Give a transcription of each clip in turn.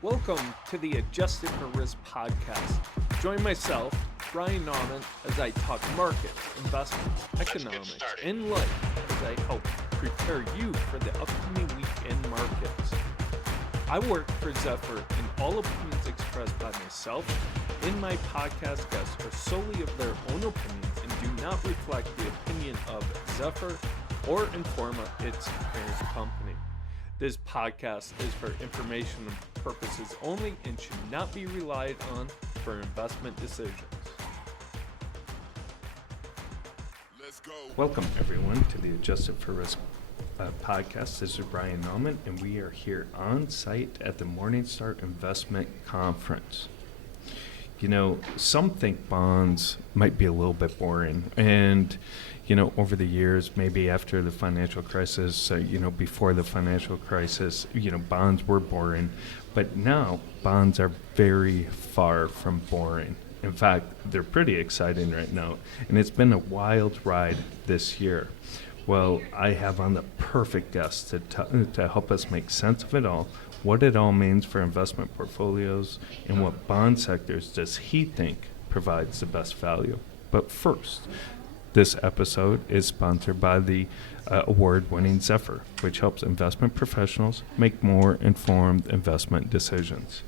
Welcome to the Adjusted for Risk podcast. Join myself, Brian Nauman, as I talk markets, investments, economics, and life as I help prepare you for the upcoming weekend markets. I work for Zephyr, and all opinions expressed by myself and my podcast guests are solely of their own opinions and do not reflect the opinion of Zephyr or Informa, its parent company. This podcast is for informational purposes only and should not be relied on for investment decisions. Let's go. Welcome, everyone, to the Adjusted for Risk podcast. This is Brian Nauman, and we are here on site at the Morningstar Investment Conference. You know, some think bonds might be a little bit boring, and over the years, maybe after the financial crisis, before the financial crisis, bonds were boring. But now, bonds are very far from boring. In fact, they're pretty exciting right now. And it's been a wild ride this year. Well, I have on the perfect guest to help us make sense of it all, what it all means for investment portfolios, and what bond sectors does he think provides the best value. But first, this episode is sponsored by the award-winning Zephyr, which helps investment professionals make more informed investment decisions.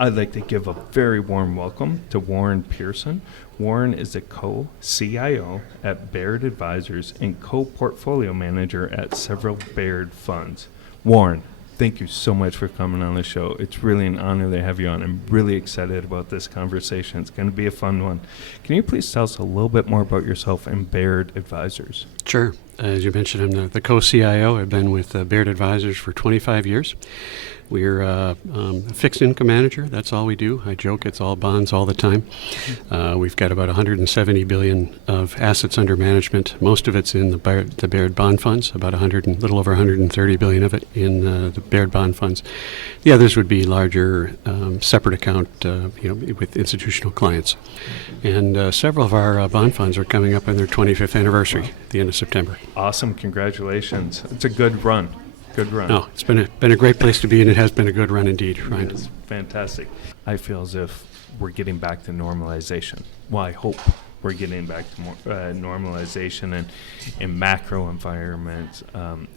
I'd like to give a very warm welcome to Warren Pierson. Warren is the co-CIO at Baird Advisors and co-portfolio manager at several Baird funds. Warren, thank you so much for coming on the show. It's really an honor to have you on. I'm really excited about this conversation. It's going to be a fun one. Can you please tell us a little bit more about yourself and Baird Advisors? Sure. As you mentioned, I'm the co-CIO. I've been with Baird Advisors for 25 years. We're a fixed income manager. That's all we do. I joke it's all bonds all the time. We've got about $170 billion of assets under management. Most of it's in the Baird bond funds, about little over $130 billion of it in the Baird bond funds. The others would be larger, separate account, with institutional clients. And several of our bond funds are coming up on their 25th anniversary at the end of September. Awesome. Congratulations. It's a good run. Good run. No, it's been a great place to be, and it has been a good run indeed, Ryan. It's fantastic. I feel as if we're getting back to normalization. Well, I hope we're getting back to more normalization in macro environments,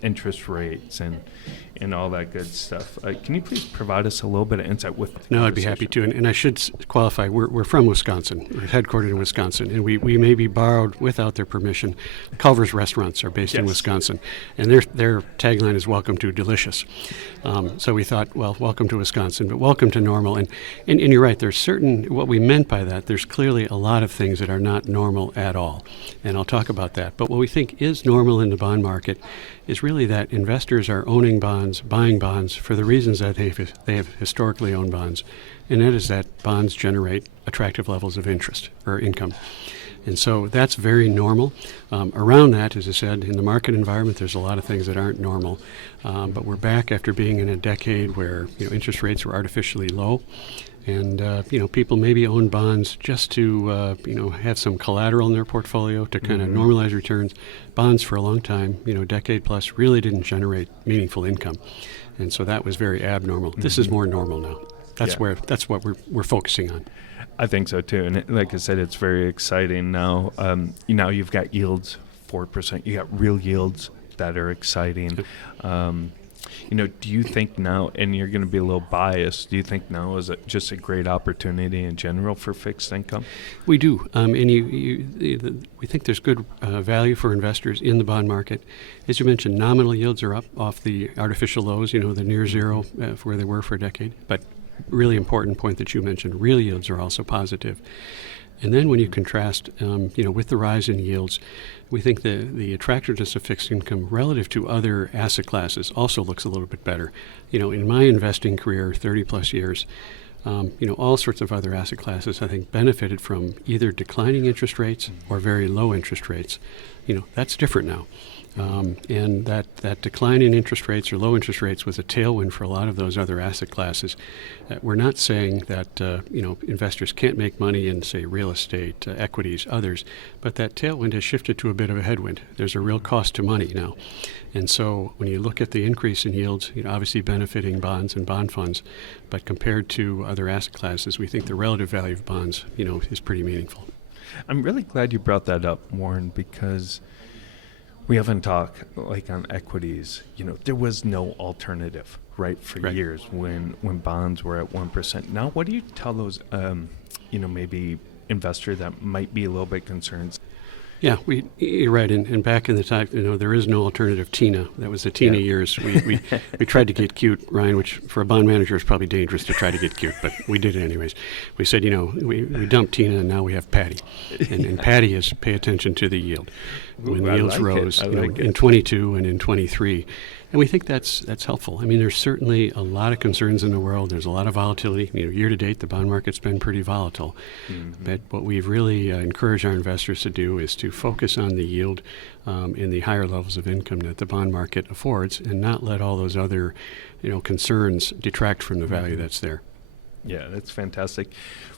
interest rates, and all that good stuff. Can you please provide us a little bit of insight with? No, I'd be happy to. And I should qualify. We're from Wisconsin. We're headquartered in Wisconsin, and we may be borrowed without their permission. Culver's restaurants are based in Wisconsin, and their tagline is "Welcome to Delicious." So we thought, well, welcome to Wisconsin, but welcome to normal. And you're right. There's what we meant by that. There's clearly a lot of things that are not normal at all, and I'll talk about that. But what we think is normal in the bond market is really that investors are owning bonds, buying bonds for the reasons that they have historically owned bonds, and that is that bonds generate attractive levels of interest or income. And so that's very normal. Around that, as I said, in the market environment, there's a lot of things that aren't normal. But we're back after being in a decade where interest rates were artificially low. And, people maybe own bonds just to, have some collateral in their portfolio to kind of normalize returns. Bonds for a long time, decade plus, really didn't generate meaningful income. And so that was very abnormal. This is more normal now. That's what we're focusing on. I think so too, and like I said, it's very exciting now. You've got yields 4%. You got real yields that are exciting. Do you think now, and you're going to be a little biased, do you think now is just a great opportunity in general for fixed income? We do, and we think there's good value for investors in the bond market. As you mentioned, nominal yields are up off the artificial lows, the near zero where they were for a decade, but really important point that you mentioned, real yields are also positive. And then when you contrast, with the rise in yields, we think the attractiveness of fixed income relative to other asset classes also looks a little bit better. In my investing career, 30 plus years, all sorts of other asset classes, I think, benefited from either declining interest rates or very low interest rates. That's different now. And that decline in interest rates or low interest rates was a tailwind for a lot of those other asset classes. We're not saying that investors can't make money in, say, real estate, equities, others, but that tailwind has shifted to a bit of a headwind. There's a real cost to money now. And so when you look at the increase in yields, obviously benefiting bonds and bond funds, but compared to other asset classes, we think the relative value of bonds, is pretty meaningful. I'm really glad you brought that up, Warren, because we haven't talked like on equities. There was no alternative, right, for Right. years when bonds were at 1%. Now, what do you tell those, maybe investor that might be a little bit concerned? Yeah, you're right. And back in the time, there is no alternative TINA. That was the TINA years. We tried to get cute, Ryan, which for a bond manager is probably dangerous to try to get cute, but we did it anyways. We said, we dumped TINA and now we have PADI. And PADI is pay attention to the yield. When Ooh, yields rose in 22 and in 23. And we think that's helpful. I mean, there's certainly a lot of concerns in the world. There's a lot of volatility. Year to date, the bond market's been pretty volatile. Mm-hmm. But what we've really encouraged our investors to do is to focus on the yield and the higher levels of income that the bond market affords, and not let all those other, concerns detract from the value that's there. Yeah, that's fantastic.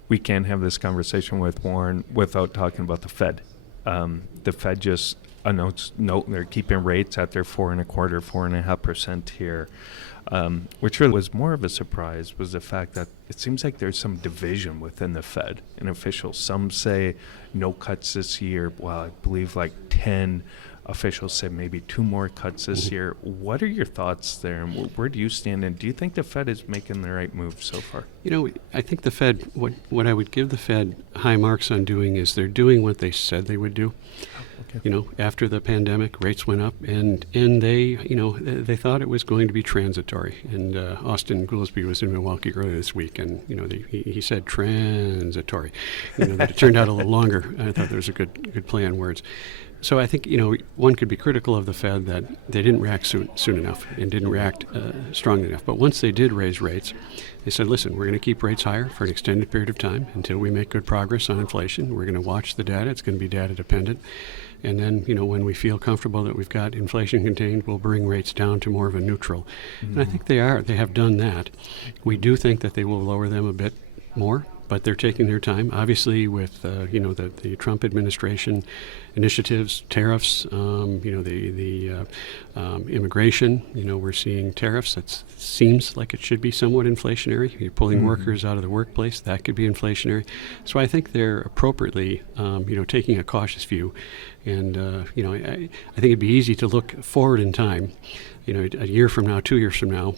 We can't have this conversation with Warren without talking about the Fed. The Fed just announced they're keeping rates at their 4.25%, 4.5% here, which really was more of a surprise, was the fact that it seems like there's some division within the Fed and officials. Some say no cuts this year. Well, I believe like 10 officials say maybe 2 more cuts this year. What are your thoughts there, and where do you stand? And do you think the Fed is making the right move so far? I think the Fed, what I would give the Fed high marks on doing is they're doing what they said they would do. Okay. After the pandemic, rates went up, and they, they thought it was going to be transitory. And Austin Goolsbee was in Milwaukee earlier this week, and he said transitory. That it turned out a little longer. I thought there was a good play on words. So I think, one could be critical of the Fed that they didn't react soon enough and didn't react strongly enough. But once they did raise rates, they said, listen, we're going to keep rates higher for an extended period of time until we make good progress on inflation. We're going to watch the data. It's going to be data dependent. And then, when we feel comfortable that we've got inflation contained, we'll bring rates down to more of a neutral. Mm-hmm. And I think they have done that. We do think that they will lower them a bit more, but they're taking their time. Obviously, with the Trump administration initiatives, tariffs, the immigration. We're seeing tariffs. That seems like it should be somewhat inflationary. You're pulling workers out of the workplace. That could be inflationary. So I think they're appropriately, taking a cautious view. And I think it'd be easy to look forward in time. A year from now, 2 years from now,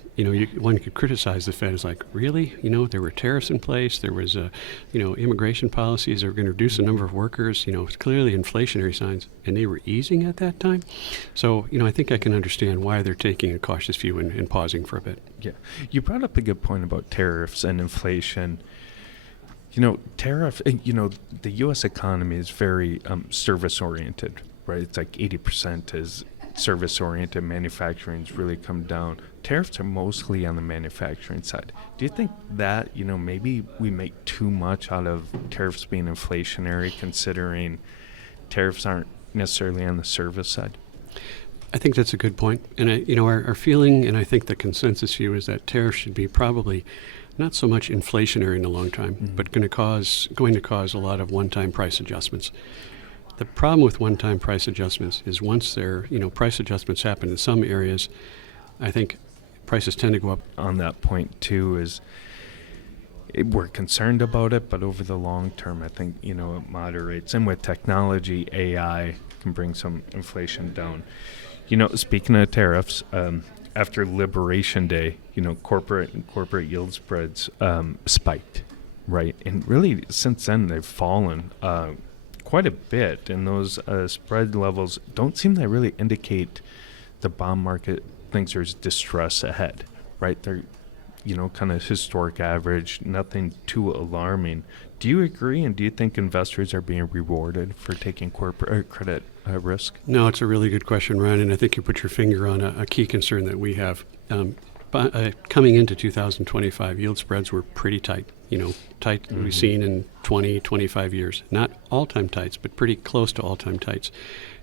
one could criticize the Fed as like, really? There were tariffs in place. There was, immigration policies that were going to reduce the number of workers. It's clearly inflationary signs, and they were easing at that time. So, I think I can understand why they're taking a cautious view and pausing for a bit. Yeah. You brought up a good point about tariffs and inflation. The U.S. economy is very service-oriented, right? It's like 80% is service-oriented. Manufacturing's really come down. Tariffs are mostly on the manufacturing side. Do you think that, maybe we make too much out of tariffs being inflationary, considering tariffs aren't necessarily on the service side? I think that's a good point. And, our feeling, and I think the consensus view, is that tariffs should be probably not so much inflationary in the long time, but going to cause a lot of one-time price adjustments. The problem with one-time price adjustments is once price adjustments happen in some areas, I think prices tend to go up. On that point, too, is we're concerned about it, but over the long term, I think, it moderates. And with technology, AI can bring some inflation down. Speaking of tariffs, after Liberation Day, corporate yield spreads spiked, right? And really, since then, they've fallen quite a bit, and those spread levels don't seem to really indicate the bond market thinks there's distress ahead, right? They're, kind of historic average, nothing too alarming. Do you agree, and do you think investors are being rewarded for taking corporate credit risk? No, it's a really good question, Ryan, and I think you put your finger on a key concern that we have. coming into 2025, yield spreads were pretty tight. Tight we've seen in 20, 25 years. Not all-time tights, but pretty close to all-time tights.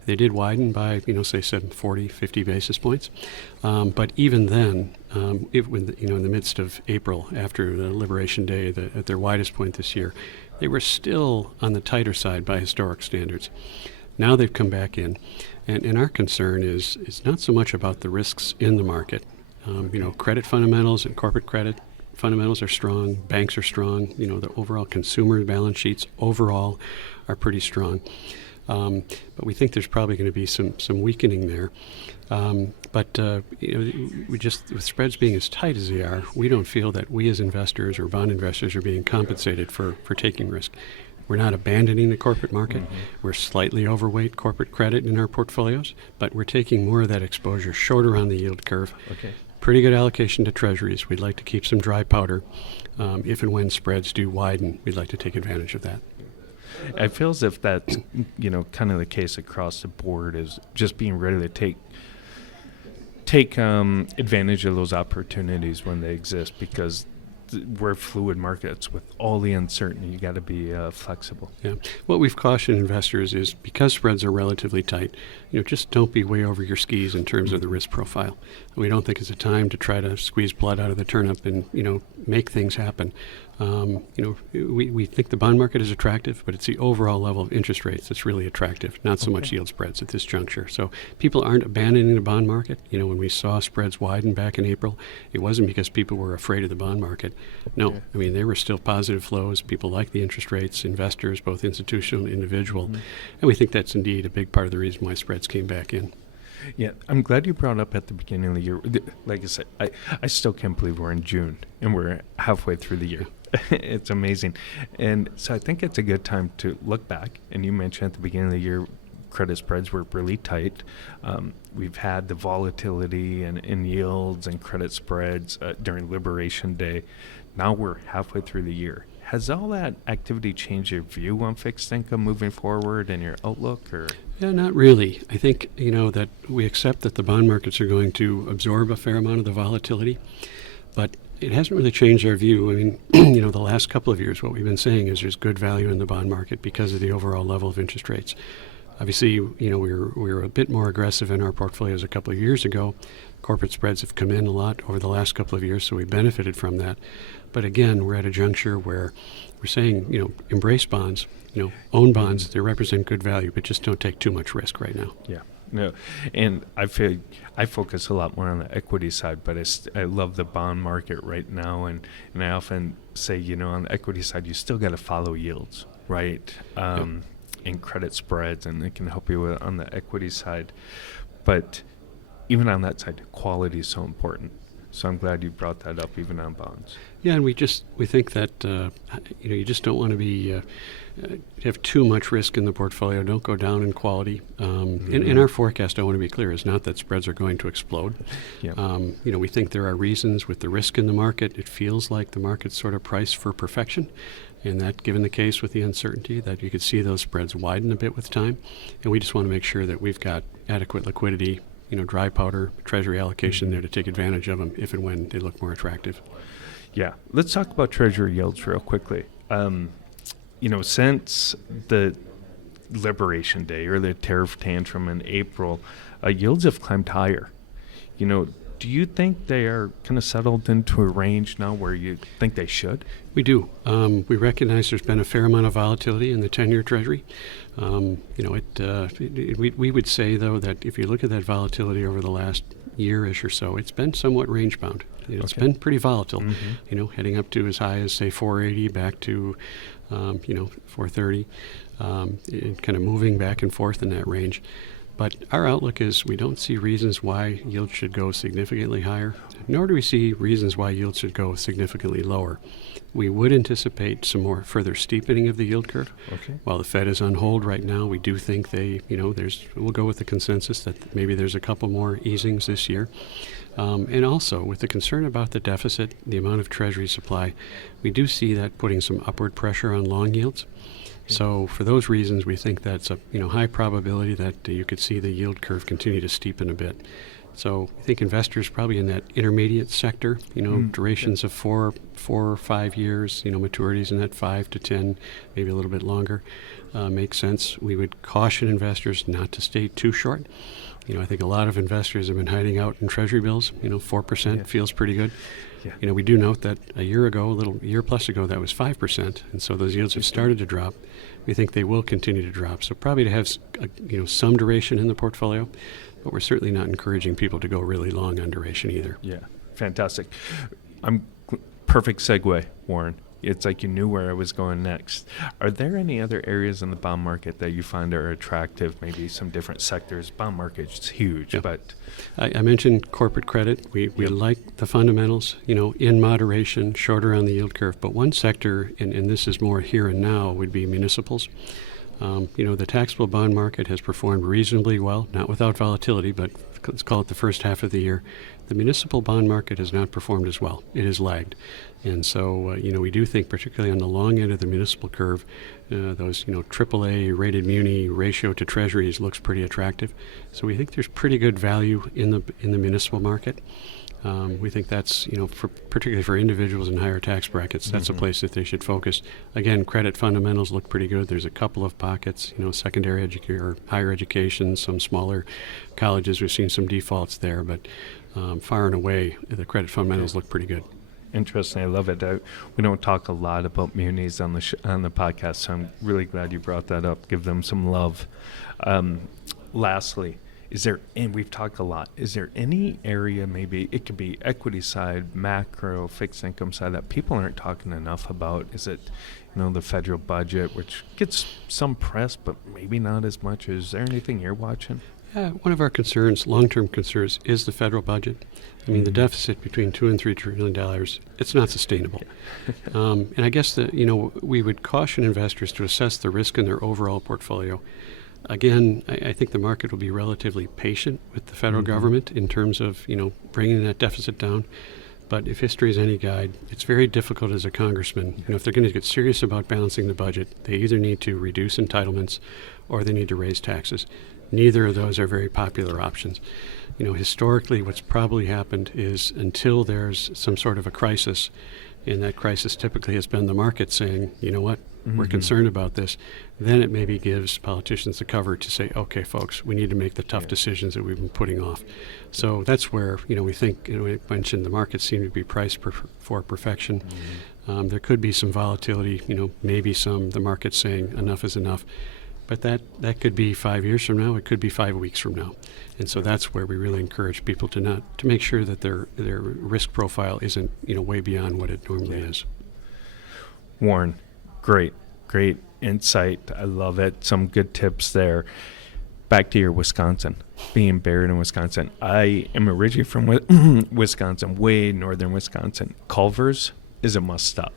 They did widen by, say 40, 50 basis points. But even then, in the midst of April, after the Liberation Day, at their widest point this year, they were still on the tighter side by historic standards. Now they've come back in, and our concern is not so much about the risks in the market. Credit fundamentals and corporate credit fundamentals are strong. Banks are strong. The overall consumer balance sheets overall are pretty strong. But we think there's probably going to be some weakening there. We just, with spreads being as tight as they are, we don't feel that we as investors or bond investors are being compensated for taking risk. We're not abandoning the corporate market. We're slightly overweight corporate credit in our portfolios, but we're taking more of that exposure shorter on the yield curve. Okay. Pretty good allocation to treasuries. We'd like to keep some dry powder. If and when spreads do widen, we'd like to take advantage of that. I feel as if that's, kind of the case across the board, is just being ready to take advantage of those opportunities when they exist, because we're fluid markets with all the uncertainty. You got to be flexible. Yeah. What we've cautioned investors is, because spreads are relatively tight, just don't be way over your skis in terms of the risk profile. We don't think it's a time to try to squeeze blood out of the turnip and, make things happen. We think the bond market is attractive, but it's the overall level of interest rates that's really attractive, not so much yield spreads at this juncture. So people aren't abandoning the bond market. When we saw spreads widen back in April, it wasn't because people were afraid of the bond market. No, there were still positive flows. People like the interest rates, investors, both institutional and individual. And we think that's indeed a big part of the reason why spreads came back in. Yeah, I'm glad you brought up at the beginning of the year. Like I said, I still can't believe we're in June and we're halfway through the year. It's amazing. And so I think it's a good time to look back. And you mentioned at the beginning of the year, credit spreads were really tight. We've had the volatility in yields and credit spreads during Liberation Day. Now we're halfway through the year. Has all that activity changed your view on fixed income moving forward and your outlook? Or? Yeah, not really. I think, that we accept that the bond markets are going to absorb a fair amount of the volatility, but it hasn't really changed our view. The last couple of years, what we've been saying is there's good value in the bond market because of the overall level of interest rates. Obviously, we were a bit more aggressive in our portfolios a couple of years ago. Corporate spreads have come in a lot over the last couple of years, so we benefited from that. But again, we're at a juncture where we're saying, embrace bonds, own bonds. They represent good value, but just don't take too much risk right now. Yeah. No, and I feel I focus a lot more on the equity side, but I love the bond market right now, and I often say, on the equity side, you still got to follow yields, right? And credit spreads, and it can help you on the equity side. But even on that side, quality is so important. So I'm glad you brought that up, even on bonds. Yeah, and we think that you just don't want to be have too much risk in the portfolio. Don't go down in quality. In our forecast, I want to be clear, is not that spreads are going to explode. Yeah. We think there are reasons with the risk in the market. It feels like the market's sort of priced for perfection, and that, given the case with the uncertainty, that you could see those spreads widen a bit with time. And we just want to make sure that we've got adequate liquidity, dry powder, treasury allocation there to take advantage of them if and when they look more attractive. Yeah. Let's talk about treasury yields real quickly. Since the Liberation Day or the tariff tantrum in April, yields have climbed higher. Do you think they are kind of settled into a range now where you think they should? We do. We recognize there's been a fair amount of volatility in the 10-year Treasury. We would say, though, that if you look at that volatility over the last year-ish or so, it's been somewhat range-bound. It's been pretty volatile, heading up to as high as, say, 480, back to, 430, and kind of moving back and forth in that range. But our outlook is we don't see reasons why yields should go significantly higher, nor do we see reasons why yields should go significantly lower. We would anticipate some more further steepening of the yield curve. Okay. While the Fed is on hold right now, we do think we'll go with the consensus that maybe there's a couple more easings this year. And also, with the concern about the deficit, the amount of Treasury supply, we do see that putting some upward pressure on long yields. So for those reasons, we think that's a high probability that you could see the yield curve continue to steepen a bit. So I think investors probably in that intermediate sector, durations of 4 or 5 years, maturities in that 5 to 10, maybe a little bit longer, makes sense. We would caution investors not to stay too short. I think a lot of investors have been hiding out in Treasury bills. 4% feels pretty good. Yeah. We do note that a year plus ago, that was 5%, and so those yields have started to drop. We think they will continue to drop. So probably to have some duration in the portfolio, but we're certainly not encouraging people to go really long on duration either. Yeah, fantastic. Perfect segue, Warren. It's like you knew where I was going next. Are there any other areas in the bond market that you find are attractive? Maybe some different sectors. Bond market's huge, but I mentioned corporate credit. We like the fundamentals, in moderation, shorter on the yield curve. But one sector, and this is more here and now, would be municipals. The taxable bond market has performed reasonably well, not without volatility, but let's call it the first half of the year. The municipal bond market has not performed as well. It has lagged. And so, we do think, particularly on the long end of the municipal curve, those, AAA rated muni ratio to treasuries looks pretty attractive. So we think there's pretty good value in the municipal market. We think that's, particularly for individuals in higher tax brackets, that's a place that they should focus. Again, credit fundamentals look pretty good. There's a couple of pockets, secondary or higher education, some smaller colleges. We've seen some defaults there, but far and away, the credit fundamentals look pretty good. Interesting. I love it. We don't talk a lot about munis on the podcast, so I'm really glad you brought that up. Give them some love. Lastly, and we've talked a lot, is there any area, maybe it could be equity side, macro, fixed income side, that people aren't talking enough about? Is it, the federal budget, which gets some press, but maybe not as much? Is there anything you're watching? One of our concerns, long-term concerns, is the federal budget. The deficit between $2 and $3 trillion, it's not sustainable. And I guess that, we would caution investors to assess the risk in their overall portfolio. Again, I think the market will be relatively patient with the federal government in terms of, bringing that deficit down. But if history is any guide, it's very difficult as a congressman. If they're going to get serious about balancing the budget, they either need to reduce entitlements or they need to raise taxes. Neither of those are very popular options. Historically, what's probably happened is until there's some sort of a crisis, and that crisis typically has been the market saying, we're concerned about this, then it maybe gives politicians the cover to say, okay, folks, we need to make the tough decisions that we've been putting off. So that's where, we think, we mentioned the markets seem to be priced for perfection. There could be some volatility, maybe the market's saying enough is enough. But that could be 5 years from now. It could be 5 weeks from now. And so that's where we really encourage people to make sure that their risk profile isn't, way beyond what it normally is. Warren, great insight. I love it. Some good tips there. Back to your Wisconsin, being Baird in Wisconsin. I am originally from Wisconsin, way northern Wisconsin. Culver's is a must-stop.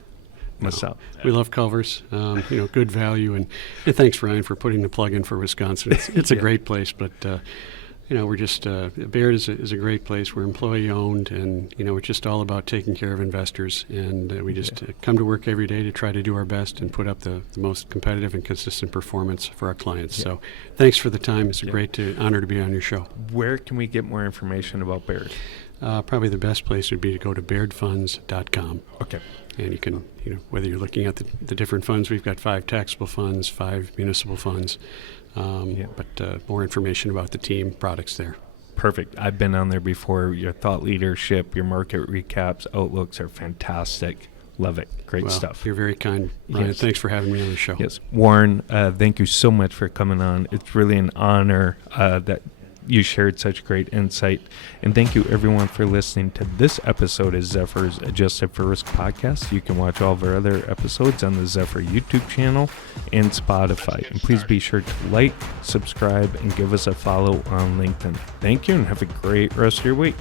We love Culver's, good value, and thanks, Ryan, for putting the plug in for Wisconsin. It's a great place, but we're just Baird is a great place. We're employee owned, and it's just all about taking care of investors, and we just come to work every day to try to do our best and put up the most competitive and consistent performance for our clients. So thanks for the time. It's a great honor to be on your show. Where can we get more information about Baird? Probably the best place would be to go to bairdfunds.com. Okay. And you can, whether you're looking at the different funds, we've got 5 taxable funds, 5 municipal funds, but more information about the team, products there. Perfect. I've been on there before. Your thought leadership, your market recaps, outlooks are fantastic. Love it. Great stuff. You're very kind, Brian. Yes. Thanks for having me on the show. Yes. Warren, thank you so much for coming on. It's really an honor that you shared such great insight. And thank you, everyone, for listening to this episode of Zephyr's Adjusted for Risk podcast. You can watch all of our other episodes on the Zephyr YouTube channel and Spotify. And please be sure to like, subscribe, and give us a follow on LinkedIn. Thank you, and have a great rest of your week.